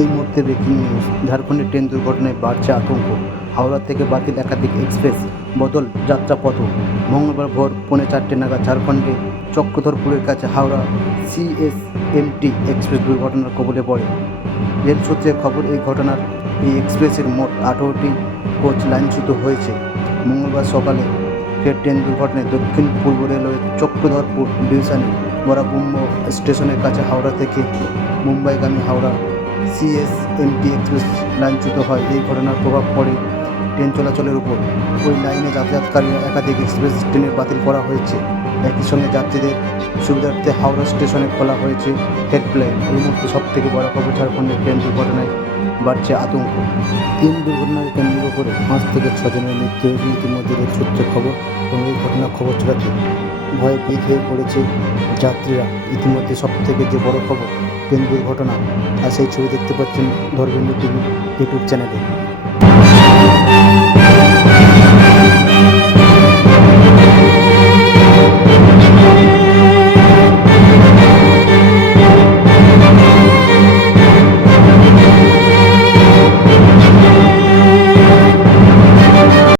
এই মুহূর্তে breaking news ঝাড়খণ্ডের ট্রেন দুর্ঘটনায় বাড়ছে আতঙ্ক। হাওড়া থেকে বাতিল একাধিক এক্সপ্রেস বদল যাত্রাপথ। মঙ্গলবার ভোর পৌনে চারটে নাগাদ ঝাড়খণ্ডে চক্রধরপুরের কাছে হাওড়া সিএসএমটি এক্সপ্রেস দুর্ঘটনার কবলে পড়ে। রেল সূত্রে খবর, এই ঘটনার, এই এক্সপ্রেসের মোট আঠারোটি কোচ লাইনচ্যুত হয়েছে। মঙ্গলবার সকালে ফের ট্রেন দুর্ঘটনায় দক্ষিণ পূর্ব রেলওয়ে চক্রধরপুর ডিভিশনে বরাবুম্ব স্টেশনের কাছে হাওড়া থেকে মুম্বাইগামী হাওড়া সিএসএমটি এক্সপ্রেস লাইনচ্যুত হয়। এই ঘটনার প্রভাব পড়ে ট্রেন চলাচলের উপর। ওই লাইনে যাতায়াতকারী একাধিক এক্সপ্রেস ট্রেনের বাতিল করা হয়েছে। একই সঙ্গে যাত্রীদের সুবিধার্থে হাওড়া স্টেশনে খোলা হয়েছে হেডপ্লাইন এই মুহূর্তে সব থেকে বড় খবর ঝাড়খণ্ডের ট্রেন দুর্ঘটনায় বাড়ছে আতঙ্ক। তিন দুর্ঘটনাকে কেন্দ্র করে পাঁচ থেকে ছজনের মৃত্যু হয়েছে। ইতিমধ্যে সূত্রে খবর এবং এই ঘটনার খবর ছড়াতে ভয়ে পিঠ হয়ে পড়েছে যাত্রীরা। ইতিমধ্যে সব থেকে যে বড় খবর, কেন্দ্রীয় ঘটনা আর সেই ছবি দেখতে পাচ্ছেন ধর্মেন্দ্র টিভি, ইউটিউব চ্যানেলে।